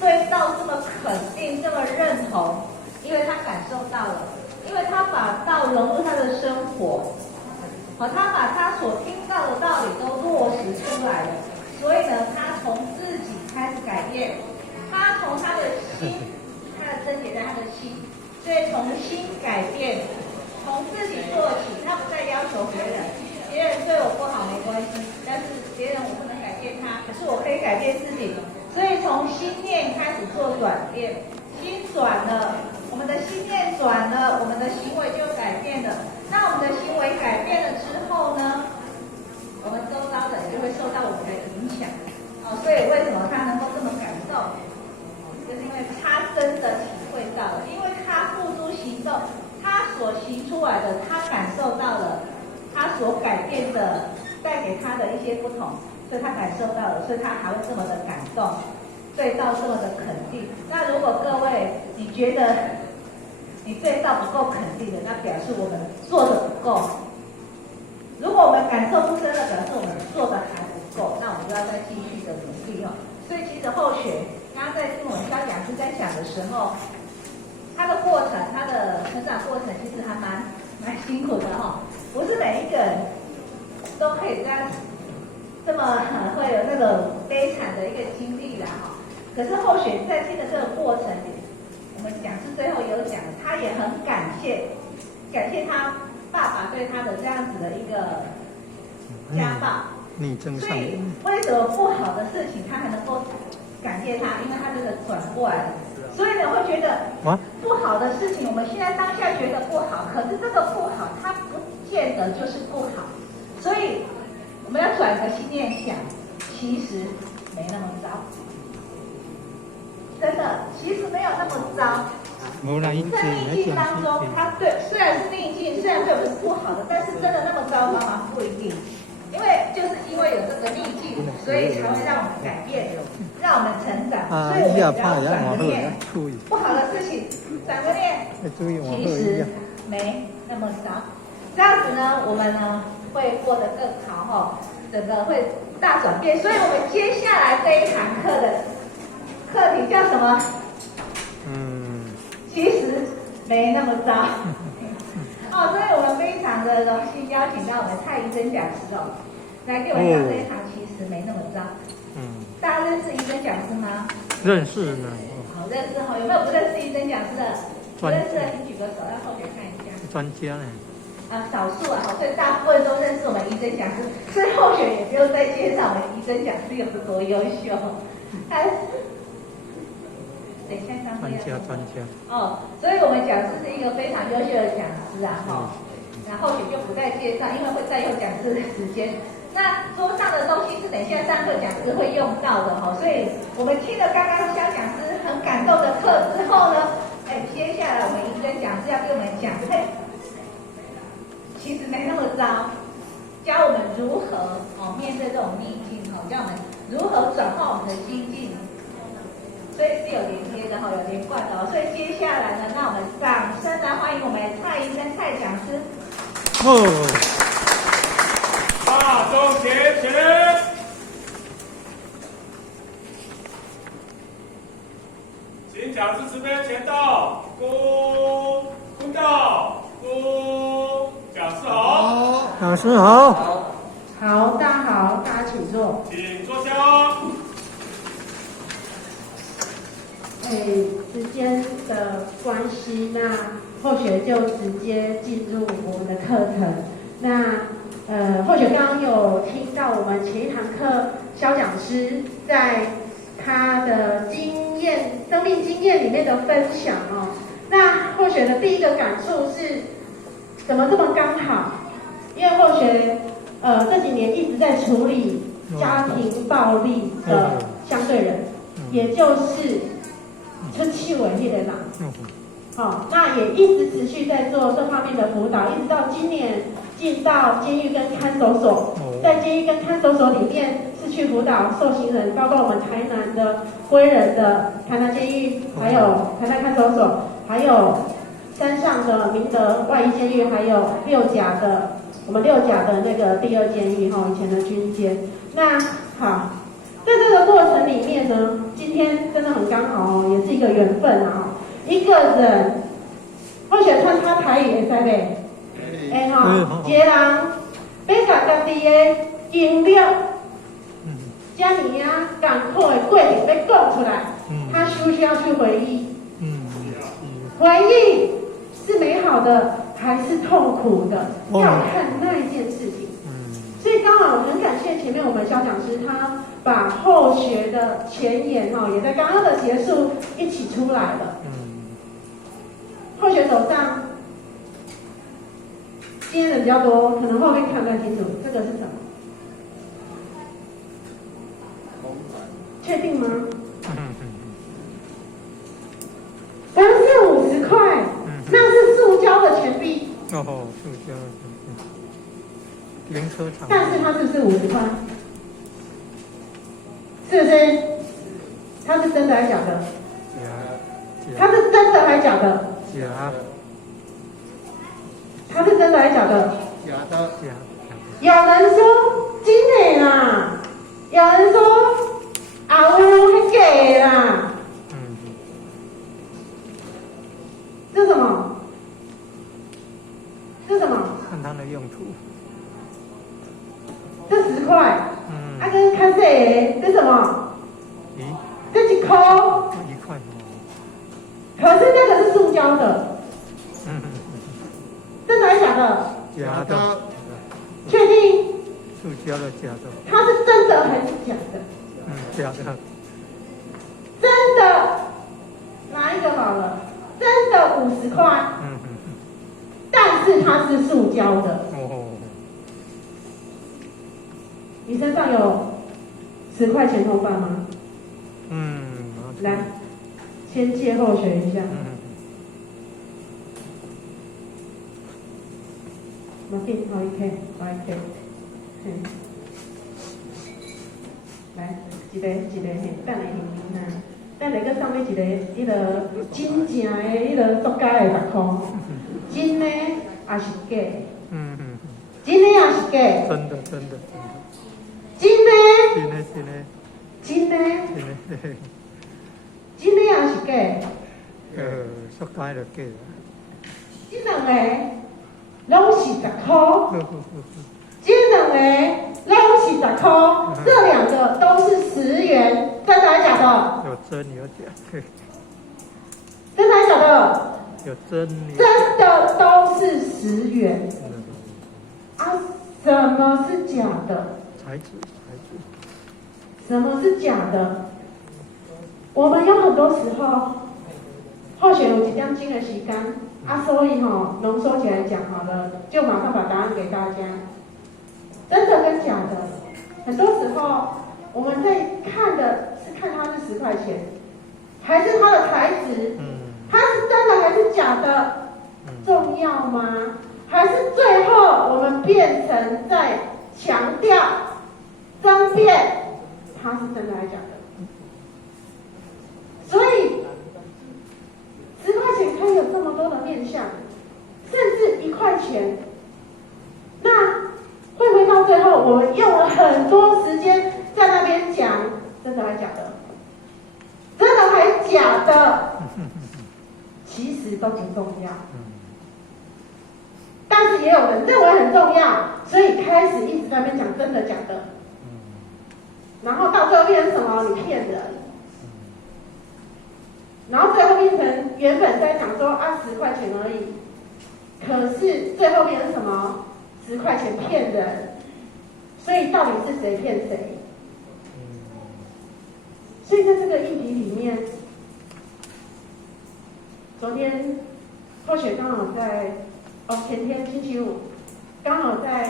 对道这么肯定、这么认同，因为他感受到了，因为他把道融入他的生活，他把他所听到的道理都落实出来了，所以呢，他从自己开始改变，他从他的心，他的症结在他的心，所以从心改变，从自己做起，他不再要求别人，别人对我不好没关系，但是别人我不能改变他，可是我可以改变自己。所以从心念开始做转变，心转了，我们的心念转了，我们的行为就改变了。那我们的行为改变了之后呢，我们周遭的人就会受到我们的影响。所以为什么他能够这么感受？就是因为他真的体会到了，因为他付诸行动，他所行出来的，他感受到了，他所改变的带给他的一些不同。所以他感受到了，所以他还会这么的感动，对道这么的肯定。那如果各位你觉得你对道不够肯定的，那表示我们做的不够。如果我们感受不深的，表示我们做的还不够，那我们就要再继续的努力哦。所以其实后学刚刚在听我们肖讲师在讲的时候，他的过程，他的成长过程其实还蛮辛苦的哈，不是每一个人都可以这样这么会有那种悲惨的一个经历啦哈。可是后学在听的这个过程里，我们讲师最后有讲，他也很感谢他爸爸对他的这样子的一个家暴。所以为什么不好的事情他还能够感谢他？因为他这个转过来了。所以呢，会觉得不好的事情，我们现在当下觉得不好，可是这个不好，它不见得就是不好。所以我们要转个心念想，其实没那么糟，真的，其实没有那么糟。在逆境当中，它对虽然是逆境，虽然会有是不好的，但是真的那么糟糕吗？不一定。因为就是因为有这个逆境，所以才会让我们改变，让我们成长。所以我们要转个念，不好的事情转个念，其实没那么糟。这样子呢，我们呢会过得更好哈，整个会大转变。所以我们接下来这一堂课的课题叫什么？其实没那么糟。所以我们非常的荣幸邀请到我们蔡宜珍讲师来给我们讲这一堂其实没那么糟。大家认识宜珍讲师吗？认识呢。好，认识哈。有没有不认识宜珍讲师的？不认识的请举个手，让后学看一下。专家呢？少数啊，所以大部分都认识我们宜珍讲师，所以后学也不用再介绍我们宜珍讲师有多优秀。等一下专家。所以我们讲师是一个非常优秀的讲师啊，然后后学就不再介绍，因为会占用讲师的时间。那桌上的东西是等一下上课讲师会用到的所以我们听了刚刚肖讲师很感动的课之后呢，接下来我们宜珍讲师要跟我们讲，其实没那么糟，教我们如何面对这种逆境教我们如何转换我们的心境。所以是有连接的有连贯的所以接下来呢，那我们掌声来欢迎我们蔡宜珍蔡讲师。大众前请，请讲师慈悲前到，公道，讲师好，讲师好，好，大家好，大家请坐，请坐下。时间的关系，那后学就直接进入我们的课程。那后学刚刚有听到我们前一堂课肖讲师在他的生命经验里面的分享那后学的第一个感触是，怎么这么刚好？因为后学这几年一直在处理家庭暴力的相对人，也就是出去违例的人，那也一直持续在做这方面的辅导，一直到今年进到监狱跟看守所，在监狱跟看守所里面是去辅导受刑人，包括我们台南的归仁的台南监狱，还有台南看守所，还有山上的明德外衣监狱，还有我们六甲的那个第二监狱以前的军监。那好，在这个过程里面呢，今天真的很刚好哦，也是一个缘分啊。一个人，或许穿插台语会使袂？会吼，一个人要把家己的经历，遮尔啊艰苦的过程要讲出来，他需不需要去回忆？回忆是美好的还是痛苦的？要看那一件事情。所以刚好很感谢前面我们肖讲师，他把后学的前言哦，也在刚刚的结束一起出来了。后学手上今天的比较多，可能后面看不太清楚，这个是什么？确定吗？不是50块，那是塑胶的钱币。塑胶的钱币。停车场。但是它是不是50块？是不是？它是真的还是假的？它是真的还是假的？假。它是真的还是假的？假的。有人说真的啦，有人说啊有假的啦。这是什么？这是什么？看它的用途。这10块。啊，跟看这个，这什么？这1块。1块。可是那个是塑胶的。真的还是假的？假的。确定？塑胶的假的。它是真的还是假的？假的。真的，哪一个好了？真的50块。但是它是塑胶的。你身上有10块钱铜板吗？来，先借后学一下。我给好一 K， 好一 K。来，一个，嘿，等下嘿，等下个上面一个，迄个真正的，迄个塑胶的10块，真的也是假？真的也是假？真的。真的？真的也是假？塑胶的假。这两个拢是10块。这两个拢是10块，这2个都是10元，真的还是假的？有真有假。真的还是假的？有真。真的都是10元。啊，什么是假的？材质。什么是假的？我们有很多时候，或许有1点钟的时间，所以浓缩起来讲好了，就马上把答案给大家。真的跟假的，很多时候我们在看的是看它是10块钱，还是它的材质，它是真的还是假的，重要吗？还是最后我们变成在强调、争辩，它是真的还是假的？所以10块钱可以有这么多的面向，甚至1块钱，那会不会到最后我们用了很多时间在那边讲真的还是假的？真的还是假的？其实都不重要。但是也有人认为很重要，所以开始一直在那边讲真的假的，然后到最后变成什么？你骗人，然后最后变成原本在讲说10块钱而已，可是最后变成什么？10块钱骗人，所以到底是谁骗谁？所以在这个议题里面，昨天后学刚好在前天星期五，刚好在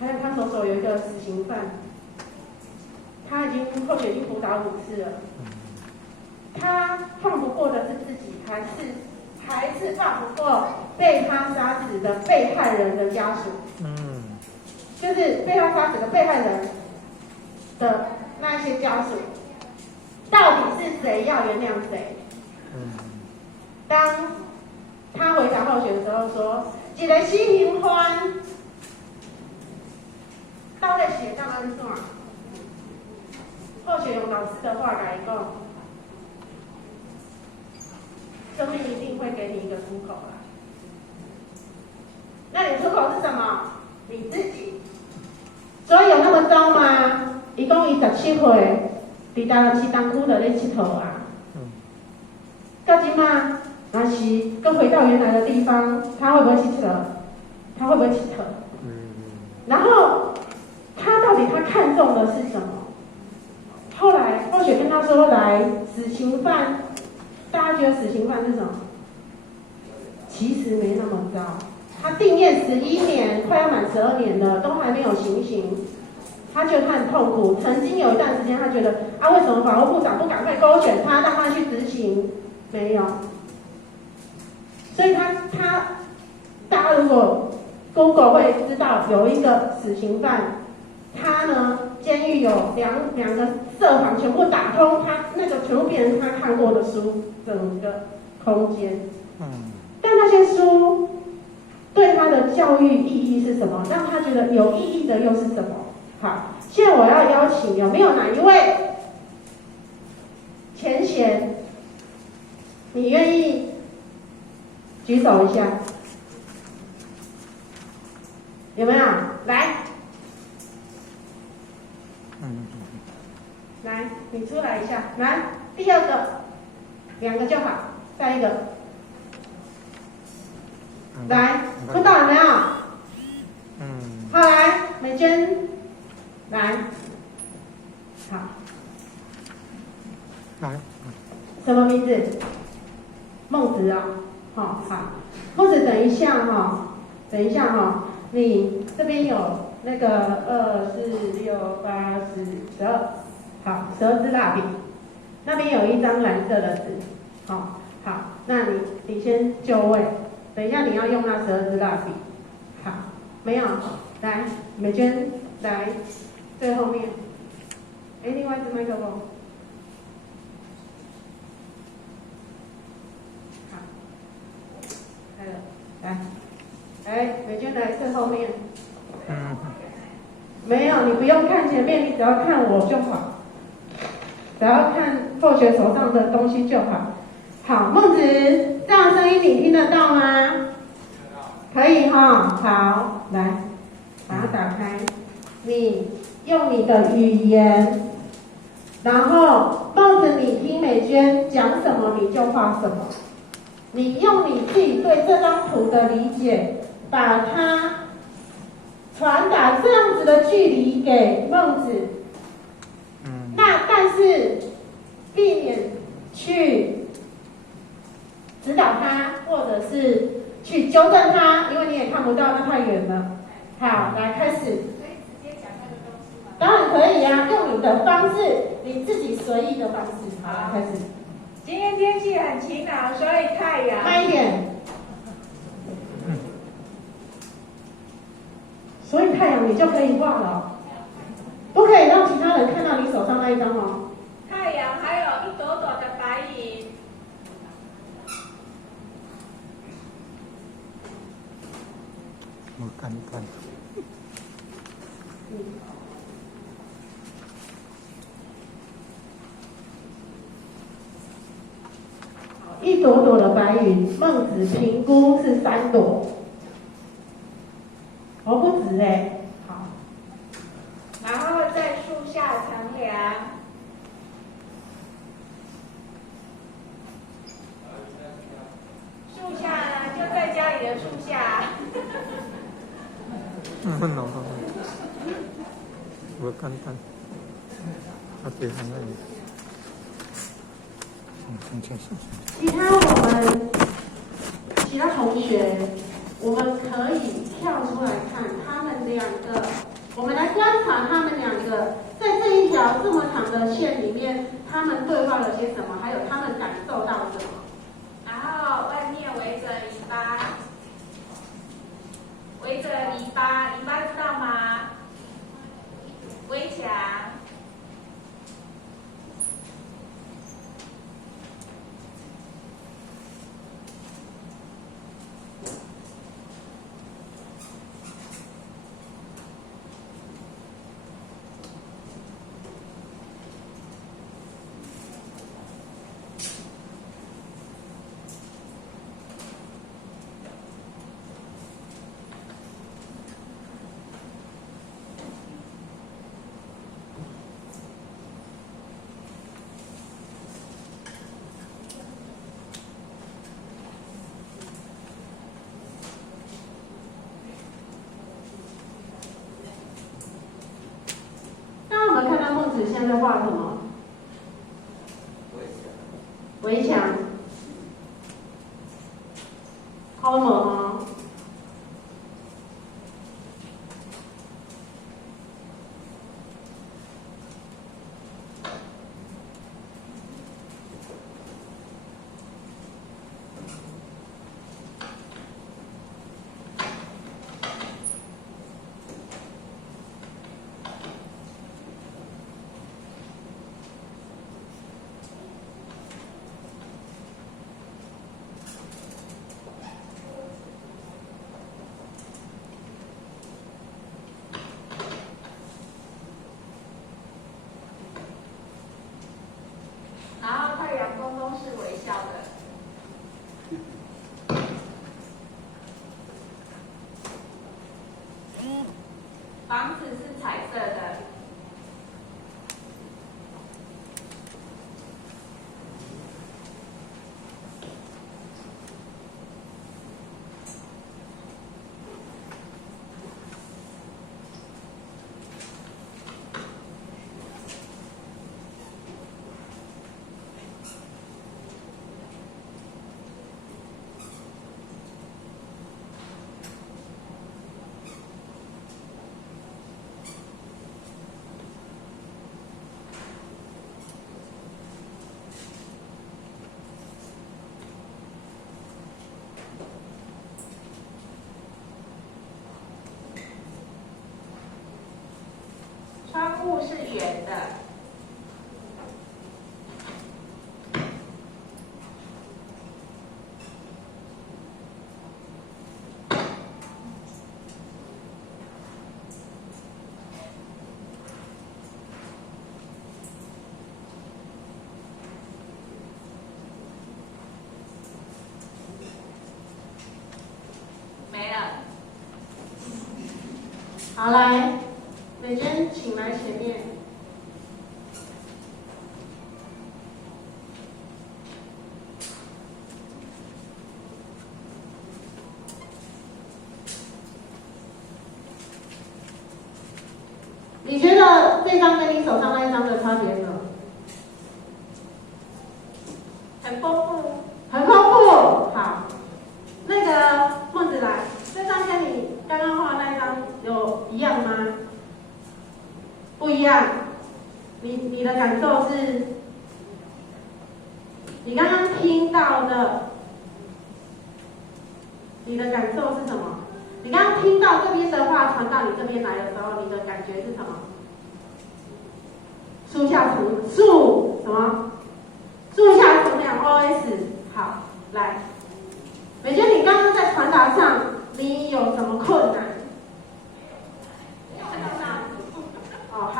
台南看守所有一个死刑犯，他后学已经辅导5次了，他放不过的是自己，还是放不过被他杀死的被害人的家属。就是被他杀死的被害人的那些家属，到底是谁要原谅谁？当他回答后学的时候说，一个死刑犯到底写到安怎？后学用老师的话来讲，生命一定会给你一个出口啦。那你出口是什么？你自己。所以有那么糟吗？伊讲伊17岁，伫台南市东区就咧佚佗啊。到今嘛，若是跟回到原来的地方，他会不会去佚佗？他会不会佚佗？然后他到底他看中的是什么？后来或许跟他说来死刑犯，大家觉得死刑犯是什么？其实没那么糟。他定验11年，快要满12年了，都还没有行刑，他觉得他很痛苦。曾经有一段时间，他觉得啊，为什么法务部长不赶快勾选他，让他去执行？没有。所以大家如果 Google 会知道有一个死刑犯，他呢，监狱有两个设防全部打通，他那个全部变成他看过的书，整个空间。但那些书对他的教育意义是什么？让他觉得有意义的又是什么？好，现在我要邀请有没有哪一位前贤，你愿意举手一下？有没有？来，来，你出来一下。来，第二个，2个就好，再一个。来，看到了没有？好，来，美娟，来，好，来，什么名字？孟子啊，好，孟子，等一下哈，你这边有那个2、4、6、8、10、12，好，12支蜡笔，那边有一张蓝色的纸，好，那你先就位。等一下，你要用那12支蜡笔。好，没有，来，美娟，来，最后面。另外一支麦克风。好，来了，来，美娟来最后面。没有，你不用看前面，你只要看我就好，只要看后学手上的东西就好。好，孟子，这样声音你听得到吗？可以哈，好，来，把它打开。你用你的语言，然后孟子，你听美娟讲什么你就画什么。你用你自己对这张图的理解，把它传达这样子的距离给孟子。那但是避免去指导他，或者是去纠正他，因为你也看不到，那太远了。好，来开始。可以直接讲那个东西吗？当然可以啊，用你的方式，你自己随意的方式。好，开始。今天天气很晴朗，所以太阳。慢一点。所以太阳你就可以画了，不可以让其他人看到你手上那一张哦。太阳还有一朵朵的白云。我看看。一朵朵的白云，孟子评估是3朵，不止哎。好，然后在树下乘凉。树下呢，就在家里的树下。我看看，他对他那里，其他同学，我们可以跳出来看他们2个，我们来观察他们2个在这一条这么长的线里面，他们对话了些什么，还有他们感受到什么。然后外面围着篱笆，围着篱笆，篱笆知道吗？围墙。围墙，好猛哦！然后太阳公公是微笑的，房子是彩色的，窗户是圆的，没了。好，来，美娟，请来前面。你觉得这张跟你手上那一张的差别是什么？很丰富，很丰富。好，那个孟子来，这张跟你刚刚画那一张有一样吗？不一样。你的感受是，你刚刚听到的，你的感受是什么？你刚刚听到这边的话传到你这边来的时候，你的感觉是什么？树下乘树什么？树下乘凉 OS。好，来，美娟，你刚刚在传达上你有什么困难？哦，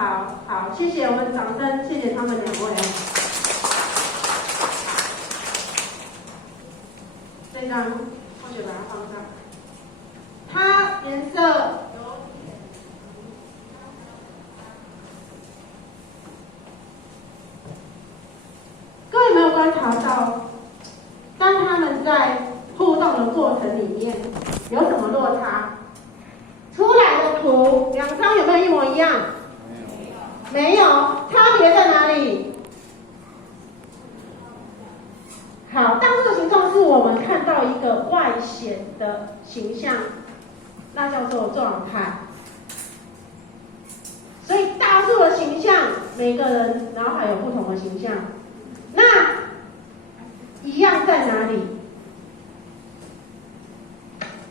好，谢谢，我们掌声，谢谢他们两位。这张同学把它放上，它颜色有各位有没有观察到，当他们在互动的过程里面有什么落差？出来的图两张有没有一模一样？没有，差别在哪里？好，大树的形状是我们看到一个外显的形象，那叫做状态。所以大树的形象，每个人脑海有不同的形象。那一样在哪里？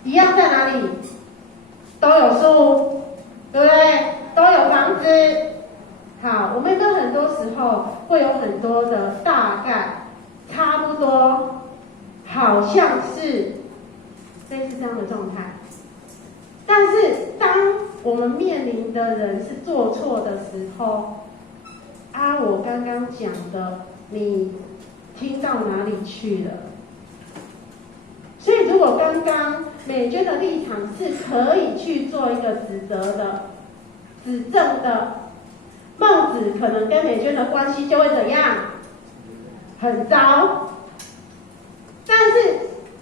一样在哪里？都有树，对不对？都有房子。好，我们跟很多时候会有很多的大概，差不多，好像是类似这样的状态。但是当我们面临的人是做错的时候，我刚刚讲的，你听到哪里去了？所以如果刚刚美娟的立场是可以去做一个指责的、指正的，孟子可能跟美娟的关系就会怎样？很糟。但是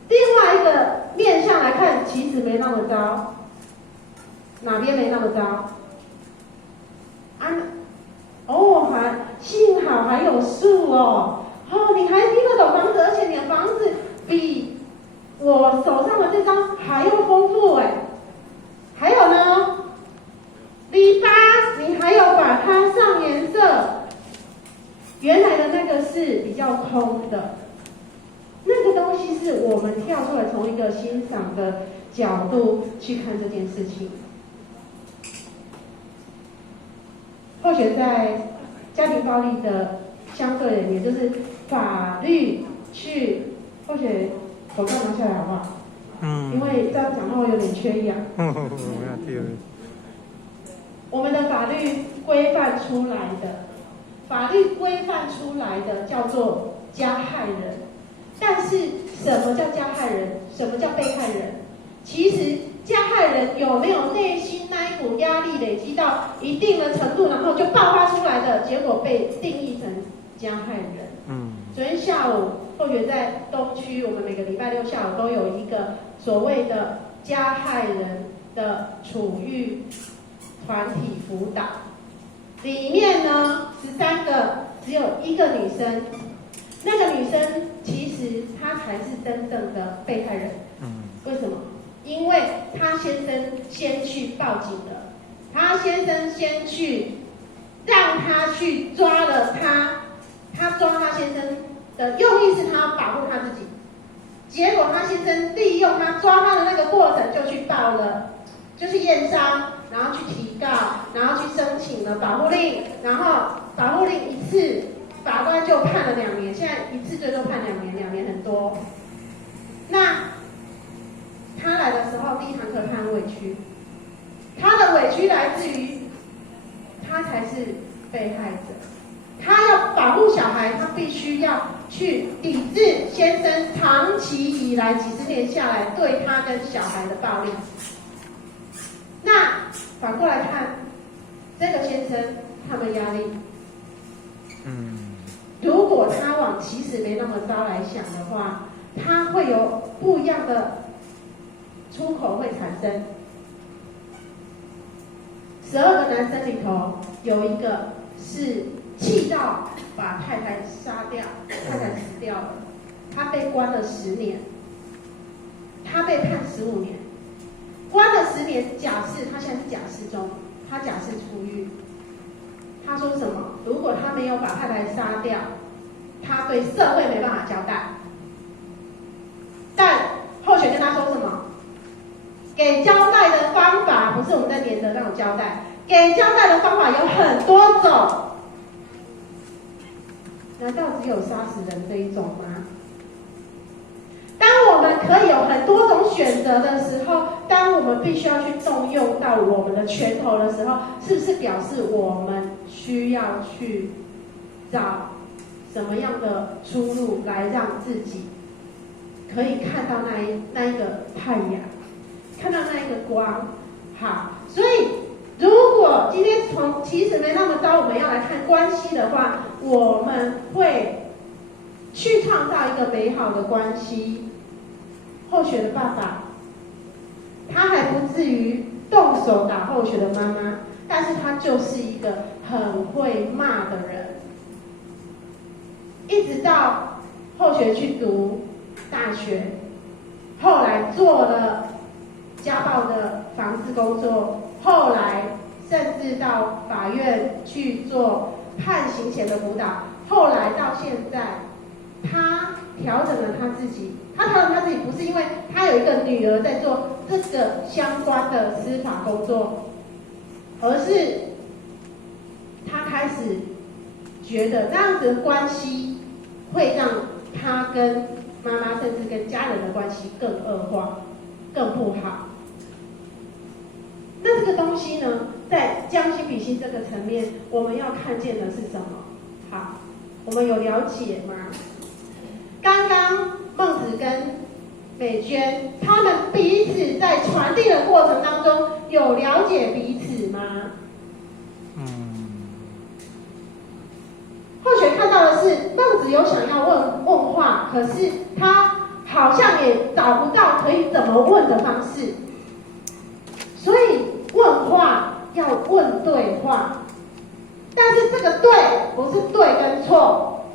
另外一个面向来看，其实没那么糟。哪边没那么糟？幸好还有树哦。你还还听得懂房子，而且你的房子比我手上的这张还要丰富哎。还有呢，篱笆你还有把它上颜色，原来的那个是比较空的，那个东西是我们跳出来从一个欣赏的角度去看这件事情。或许在家庭暴力的相对人，也就是法律去，或许口罩拿下来好不好？因为这样讲话有点缺氧。我们的法律规范出来的叫做加害人，但是什么叫加害人？什么叫被害人？其实加害人有没有内心那一股压力累积到一定的程度，然后就爆发出来的，结果被定义成加害人。昨天下午，或许在东区，我们每个礼拜六下午都有一个所谓的加害人的处遇团体辅导，里面呢13个，只有1个女生，那个女生其实她才是真正的被害人。为什么？因为她先生先去报警了，她先生先去让她去抓了她抓她先生的用意是她保护她自己，结果她先生利用她抓她的那个过程就去报了，就去验伤，然后去提告，然后去申请了保护令，然后保护令一次法官就判了2年，现在一次最多判2年，2年很多。那他来的时候，第一堂课他很委屈，他的委屈来自于他才是被害者，他要保护小孩，他必须要去抵制先生长期以来几十年下来对他跟小孩的暴力。那反过来看，这个先生他的压力，如果他往其实没那么糟来想的话，他会有不一样的出口会产生。12个男生里头有1个是气到把太太杀掉，太太死掉了，他被关了10年，他被判15年，关了10年，假释，他现在是假释中，他假释出狱。他说什么？如果他没有把太太杀掉，他对社会没办法交代。但候选跟他说什么？给交代的方法不是我们在连的那种交代，给交代的方法有很多种。难道只有杀死人这一种吗？当我们可以有很多种选择的时候，当我们必须要去动用到我们的拳头的时候，是不是表示我们需要去找什么样的出路来让自己可以看到那一个太阳，看到那一个光？好，所以如果今天从其实没那么糟，我们要来看关系的话，我们会去创造一个美好的关系。候选的爸爸，他还不至于动手打候选的妈妈，但是他就是一个很会骂的人。一直到候选去读大学，后来做了家暴的防治工作，后来甚至到法院去做判刑前的辅导，后来到现在，他调整了他自己。他调整他自己不是因为他有一个女儿在做这个相关的司法工作，而是他开始觉得那样子的关系会让他跟妈妈甚至跟家人的关系更恶化、更不好。那这个东西呢，在将心比心这个层面，我们要看见的是什么？好，我们有了解吗？刚刚孟子跟美娟他们彼此在传递的过程当中，有了解彼此吗？或许看到的是孟子有想要问话，可是他好像也找不到可以怎么问的方式，所以问话要问对话，但是这个对不是对跟错，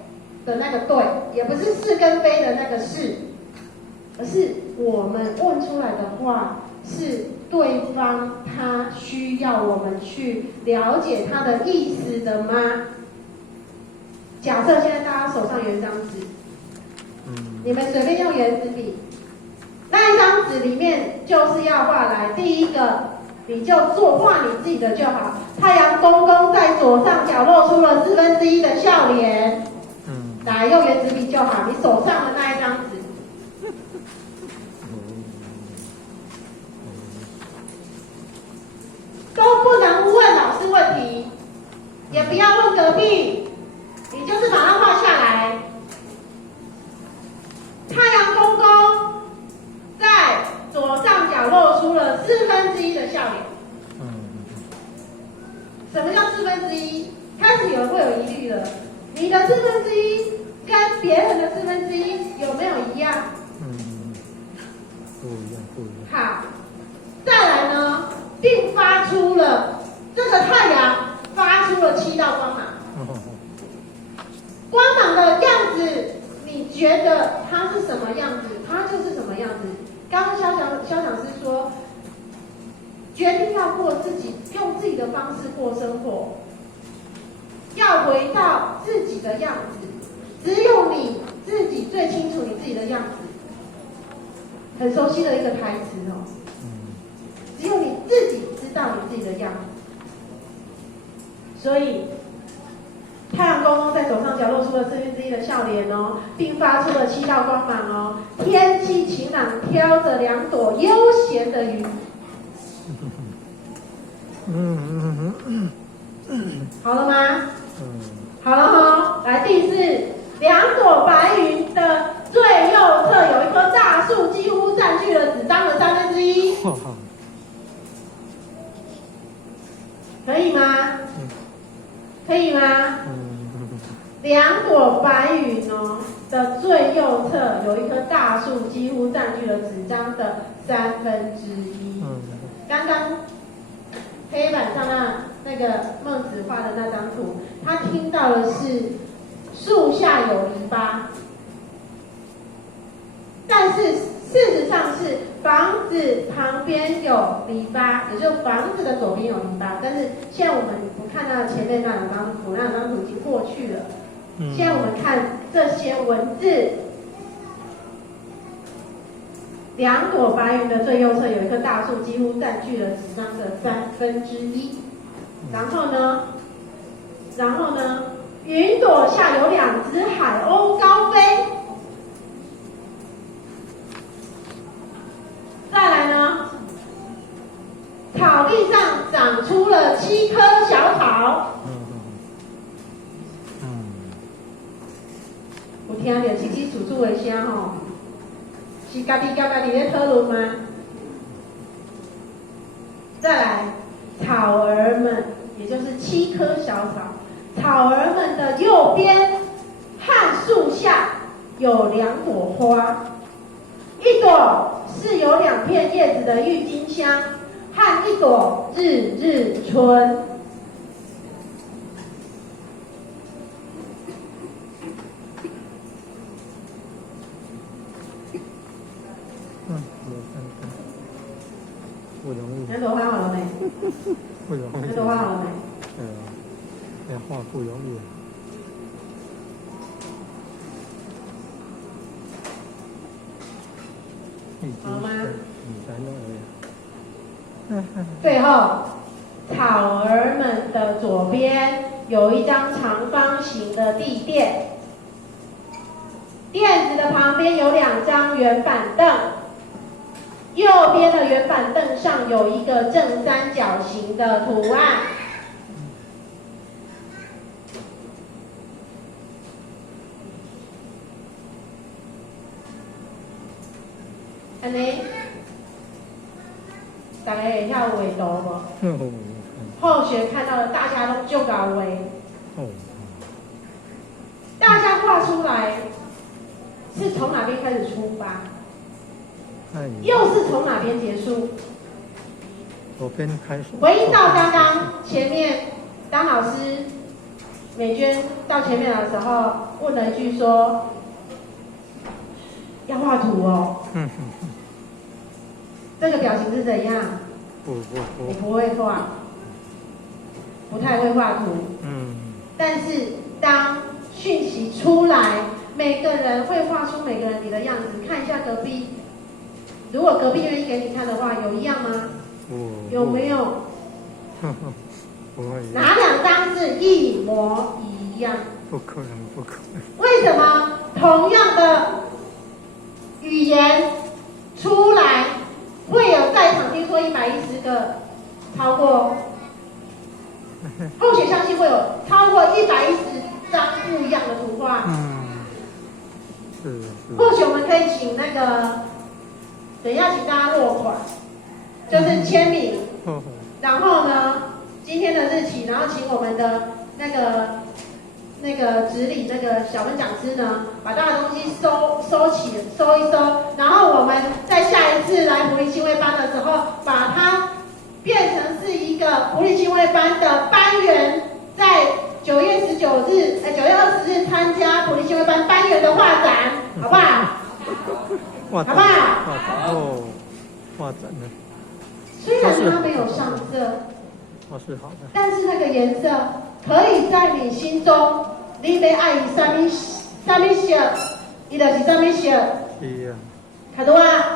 的那个对，也不是是跟非的那个是，而是我们问出来的话是对方他需要我们去了解他的意思的吗？假设现在大家手上有一张纸，你们随便用圆珠笔，那一张纸里面就是要画来，第一个你就画你自己的就好。太阳公公在左上角露出了1/4的笑脸，来用圆珠笔就好，你手上的那一张纸。都不能问老师问题，也不要问隔壁，你就是把它画下来。太阳公公在左上角露出了1/4的笑脸。什么叫1/4？开始有人会有疑虑了，你的1/4跟别人的1/4有没有一样？不一样，不一样。好，再来呢，并发出了这个太阳发出了7道光芒。光芒的样子，你觉得它是什么样子？它就是什么样子。刚刚肖讲师说，决定要过自己，用自己的方式过生活，要回到自己的样子。只有你自己最清楚你自己的样子。很熟悉的一个台词哦。只有你自己知道你自己的样子。所以太阳公公在左上角露出了1/4的笑脸哦，并发出了7道光芒哦。天气晴朗，飘着2朵悠闲的云。好了吗？好了哈。来第4，2朵白云的最右侧有一棵大树，几乎占据了纸张的1/3。可以吗？可以吗？2朵白云哦的最右侧有一棵大树，几乎占据了纸张的1/3。刚刚黑板上那个孟子画的那张图，他听到的是树下有篱笆，但是事实上是房子旁边有篱笆，也就是房子的左边有篱笆。但是现在我们不看到前面那两张图，那两张图已经过去了。现在我们看这些文字，2朵白云的最右侧有一棵大树，几乎占据了纸张的1/3。然后呢，云朵下有2只海鸥高飞。再来呢，草地上长出了7棵小草。有听到清清楚楚的声吼，是家己在讨论吗？再来，草儿们，也就是7棵小草，草儿们的右边和树下有2朵花，一朵是有2片叶子的郁金香，和一朵日日春。不容易。2朵花好了没？不容易。2朵花好了没？对啊，要画不容易。好了吗？才能最后，草儿们的左边有一张长方形的地垫，垫子的旁边有2张圆板凳，右边的圆板凳上有一个正三角形的图案。安尼，大家会晓画图无？后学看到的大家都就搞画，大家画出来是从哪边开始出发？又是从哪边结束？左边开始。回应到刚刚前面，当老师美娟到前面的时候，问了一句说，要画图哦。这个表情是怎样？我不会画，不太会画图。但是当讯息出来，每个人会画出每个人你的样子。看一下隔壁，如果隔壁愿意给你看的话，有一样吗？有没有？不会。哪2张是一模一样？不可能，不可能。为什么同样的语言出来，会有在场听说110个超过？后学相信会有超过110张不一样的图画。是。或许我们可以请那个，等一下请大家落款，就是签名。然后呢，今天的日期，然后请我们的那个执理那个小分讲师呢，把大家的东西收一收，然后我们在下一次来福利亲卫班的时候，把它变成是一个福利亲卫班的班员，在9月19日、9月20日参加福利亲卫班班员的画展，好不好？好不好？画展呢？虽然它没有上色，是好的，但是那个颜色可以在你心中，你要爱什么色，伊就是什么色。是啊。看到啊？